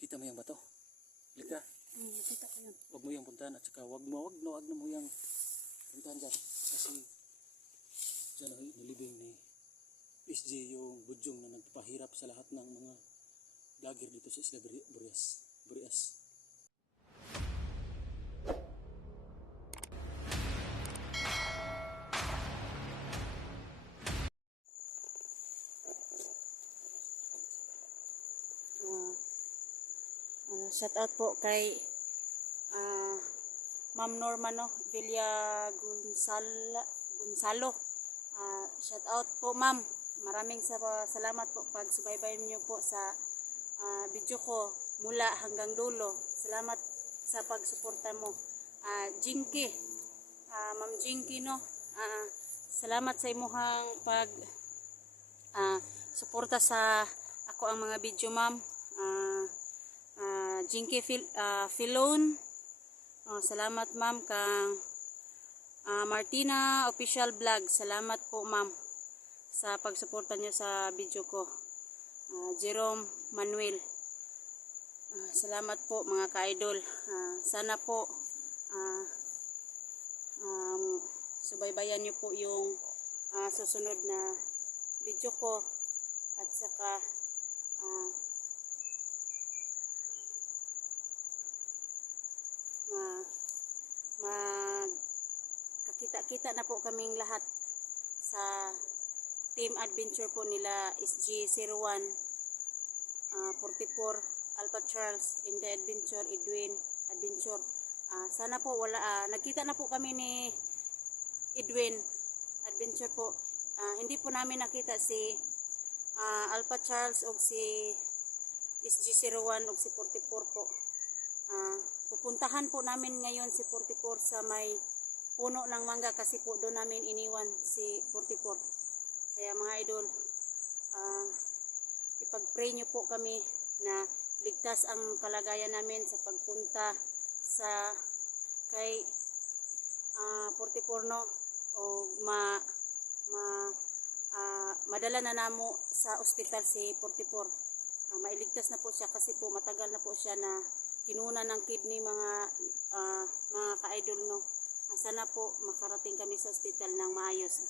Kita mo yung bato? Lika. Kita ko yun. Huwag mo yung puntahan at saka wag mo yung puntahan dyan. Kasi dyan ay nilibing ni SG yung budyong na nagpahirap sa lahat ng mga vlogger dito sa Isla Burias. Shout out po kay Ma'am Norma Villa Gonzalo. Shout out po ma'am. Maraming salamat po pag subaybay niyo po sa video ko mula hanggang dulo. Salamat sa pagsuporta mo. Jinky, Ma'am Jinky salamat sa imuhang pag suporta sa ako ang mga video ma'am. Jinky Filon. Salamat ma'am kang Martina Official Vlog. Salamat po ma'am sa pagsuporta niyo sa video ko. Jerome Manuel. Salamat po mga ka-idol. Sana po subaybayan niyo po yung susunod na video ko at saka magkakita-kita na po kaming lahat sa team adventure po nila SG01 44 Alpha Charles in the adventure Edwin adventure. Sana po nagkita na po kami ni Edwin adventure po. Hindi po namin nakita si Alpha Charles o si SG01 o si 44 po. Pupuntahan po namin ngayon si 44 sa may puno ng mangga kasi po doon namin iniwan si 44. Kaya mga idol, ipag-pray nyo po kami na ligtas ang kalagayan namin sa pagpunta sa kay 44 o madala na namo sa ospital si 44. Mailigtas na po siya kasi po matagal na po siya na kinuna ng kidney mga ka-idol sana po makarating kami sa ospital ng maayos.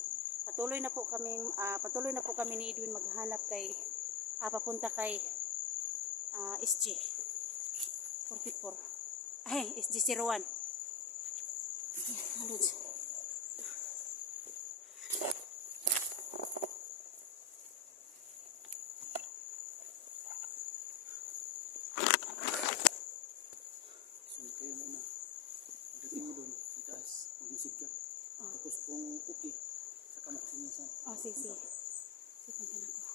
Patuloy na po kami ni Edwin maghanap kay papunta kay SG 44. SG 01. Kayo muna. Pagdating mo doon, itaas, magmasid ka. Tapos kung okay, saka mo kasi minsan. Sige. Punta na ako.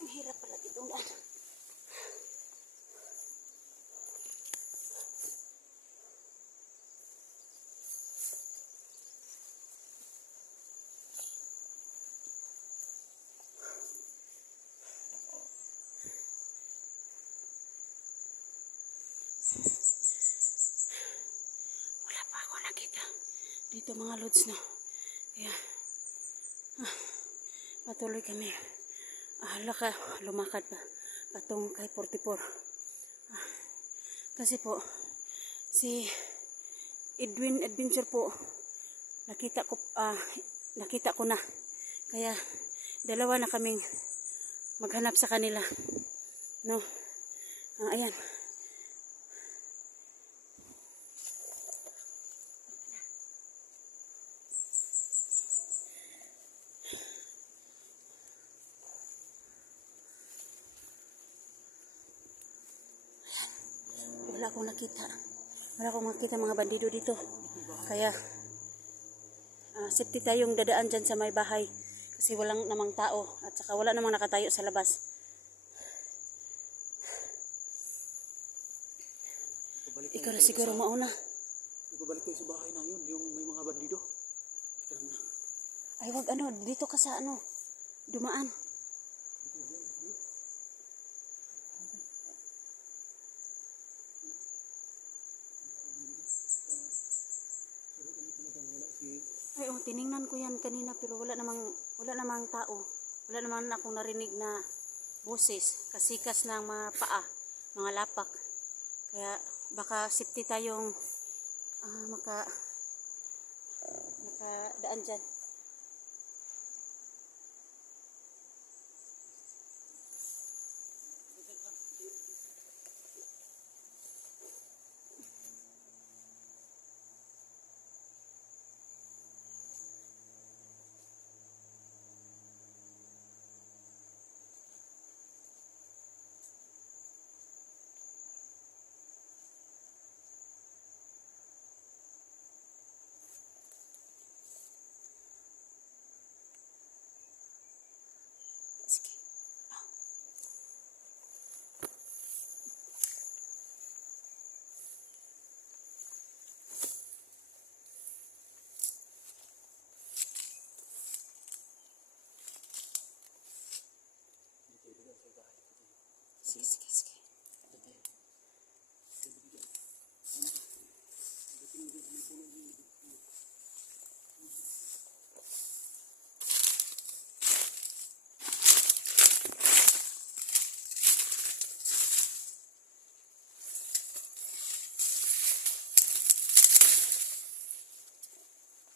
Ang hirap pala ditong daan. Wala pa ako nakita dito mga lods kaya patuloy kami lumakad pa patong kay 44 kasi po si Edwin adventure po nakita ko na kaya dalawa na kaming maghanap sa kanila ayan. Wala akong nakita mga bandido dito. Kaya safety tayong dadaan dyan sa may bahay kasi walang namang tao at saka wala namang nakatayo sa labas. Ikaw na siguro mauna. Ibabalik tayo sa bahay na yun, yung may mga bandido. Ay wag dito ka sa dumaan. Ay, oh, tiningnan ko yan kanina pero wala namang tao. Wala naman akong narinig na boses, kasikas ng mga paa, mga lapak. Kaya baka safety tayong makadaan dyan. Sige. Sige, sige, sige.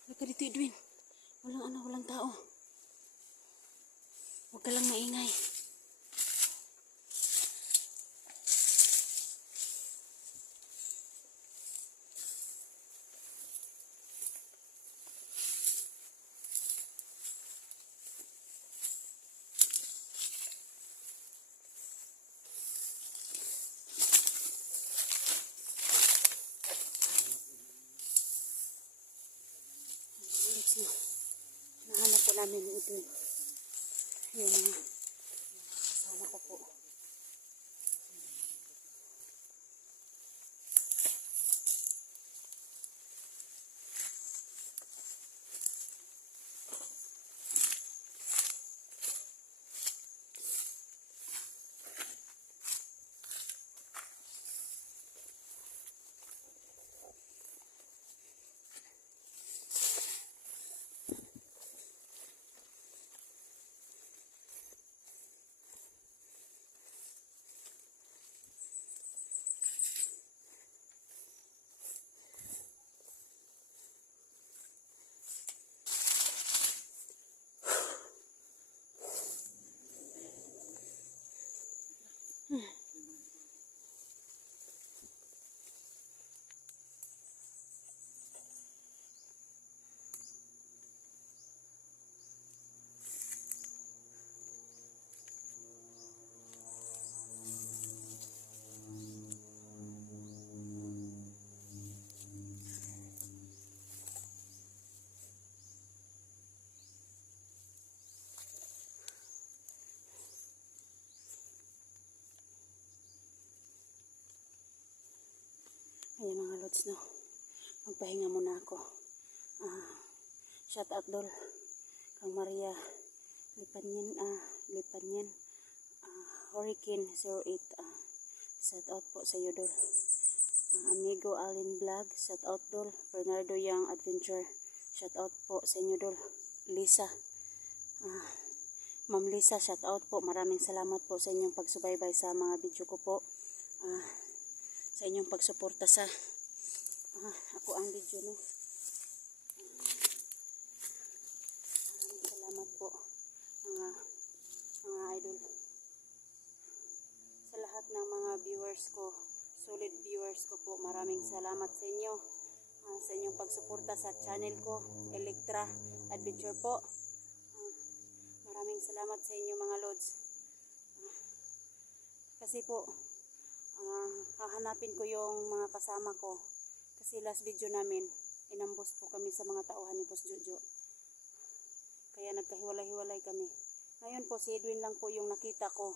Halika dito, Edwin. Walang tao. Huwag ka lang maingay. Nahanap po namin ito. Yung mga kasama ko po. Ayan mga lods, no. Magpahinga muna ako. Shout out dol. Kang Maria Lipanyen. Hurricane 08. Shout out po sa iyo dol. Amigo Alin Vlog. Shout out dol. Bernardo Young Adventure. Shout out po sa inyo dol. Lisa. Ma'am Lisa, shout out po. Maraming salamat po sa inyong pagsubaybay sa mga video ko po. Sa inyong pagsuporta sa ako ang video, no. Maraming salamat po mga idol sa lahat ng mga viewers ko, solid viewers ko po. Maraming salamat sa inyo sa inyong pagsuporta sa channel ko, Electra Adventure po. Maraming salamat sa inyo mga lods. Kasi po hahanapin ko yung mga kasama ko. Kasi last video namin, inambos po kami sa mga tauhan ni Boss Jojo. Kaya nagkahiwalay-hiwalay kami. Ngayon po, si Edwin lang po yung nakita ko.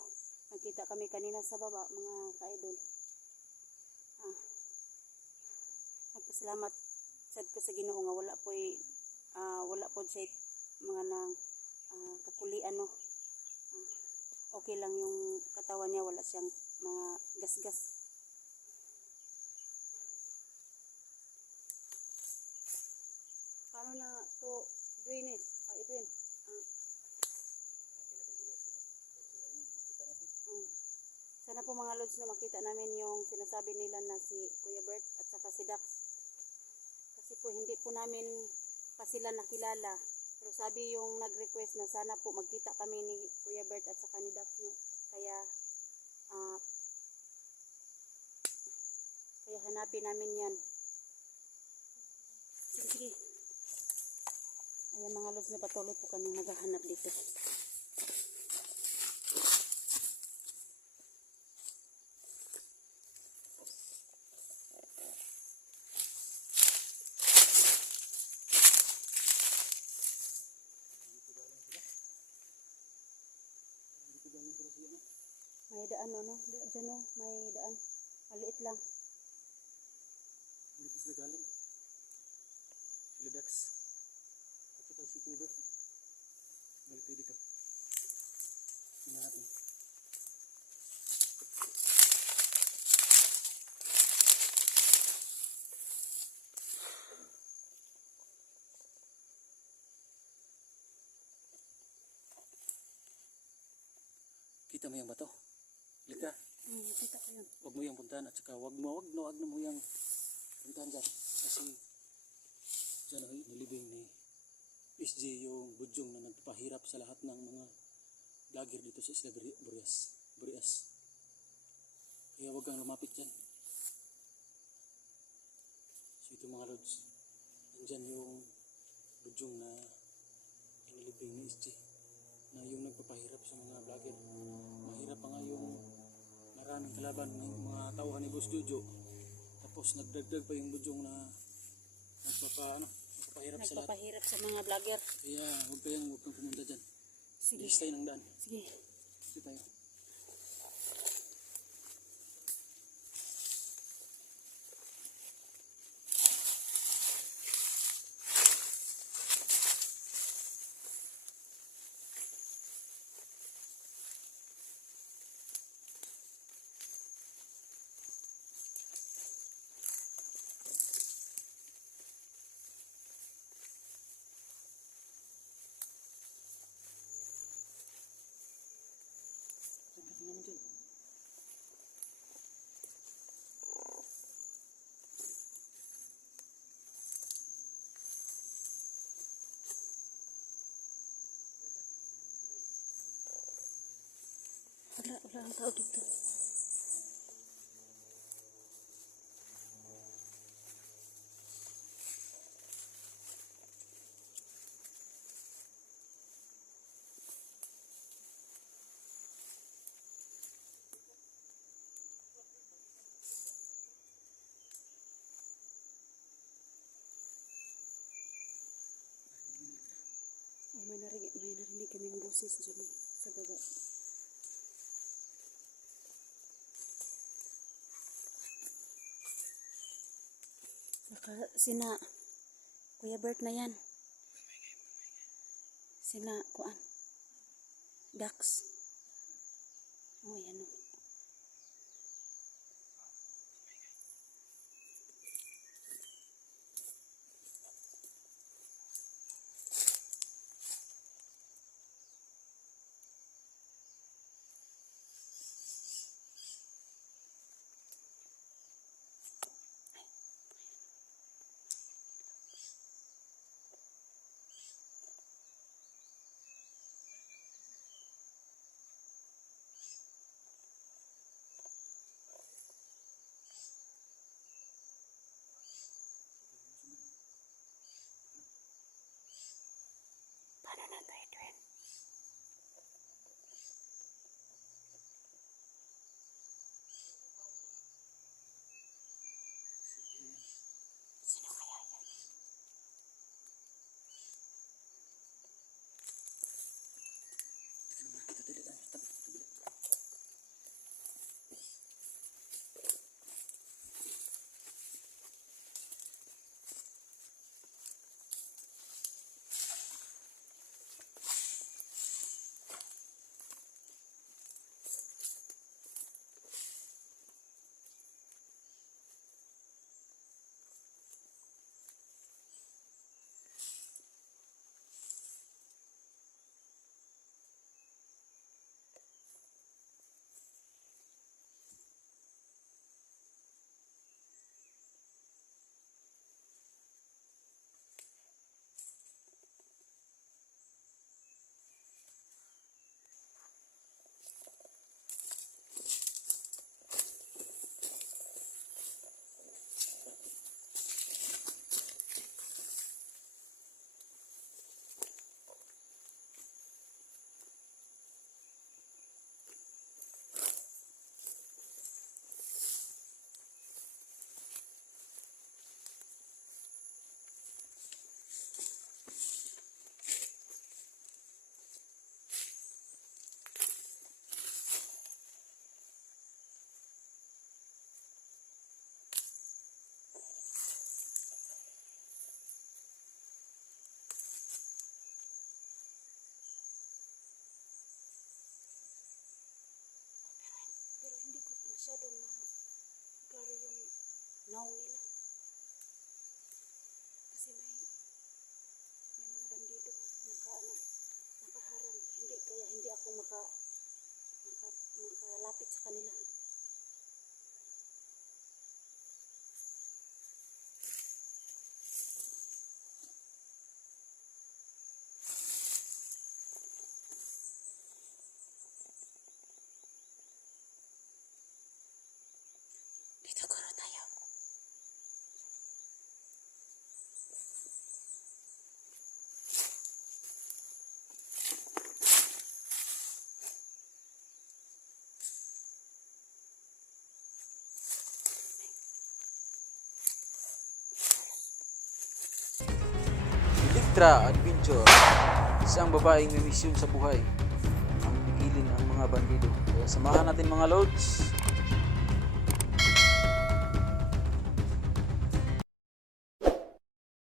Nakita kami kanina sa baba, mga ka-idol. Nagpasalamat ko sa Ginoo nga wala po siya mga nang kakulian, no. Okay lang yung katawan niya, wala siyang mga gasgas. Paano na to nakita namin yung sinasabi nila na si Kuya Bert at saka si Dax. Kasi po hindi po namin pa sila nakilala. Pero sabi yung nag-request na sana po magkita kami ni Kuya Bert at saka ni Dax. No? Kaya hanapin namin yan. Sige. Ayan mga lods, na patuloy po kami maghahanap dito. May daan ano, dyan o, may daan. Maliit lang. Dito sila galing. Sila Dax. At saka si Kuya Bert. Balik tayo dito. Tingnan natin. Kita mo yung bato? Halika. Kita ko yun. Huwag mo yung puntahan at saka huwag mo yung puntahan dyan. Kasi dyan ang nilibing ni SJ yung budyong na nagpapahirap sa lahat ng mga vlogger dito sa Isla Burias. Kaya huwag kang lumapit dyan. So ito mga lods, nandyan yung budyong na inilibing ni SJ na yung nagpapahirap sa mga vlogger. Mahirap pa nga yung maraming kalaban ng mga tauhan ni Boss Jojo. Tapos nagdagdag pa yung budyong na nagpapahirap sa lahat. Nagpapahirap sa mga vlogger. Kaya huwag kang pumunta dyan. Sige. Bilis tayo ng daan. Sige. Sige tayo. Tingnan mo dyan. Wala ang tao dito. May narinig kaming boses dyan sa baba. Saka sina Kuya Bert na yan. Sina kuan Dax. Oh, yan o. Petra Adventure. Isang babaeng may misyon sa buhay ang pigilin ang mga bandido. Kaya samahan natin mga lods.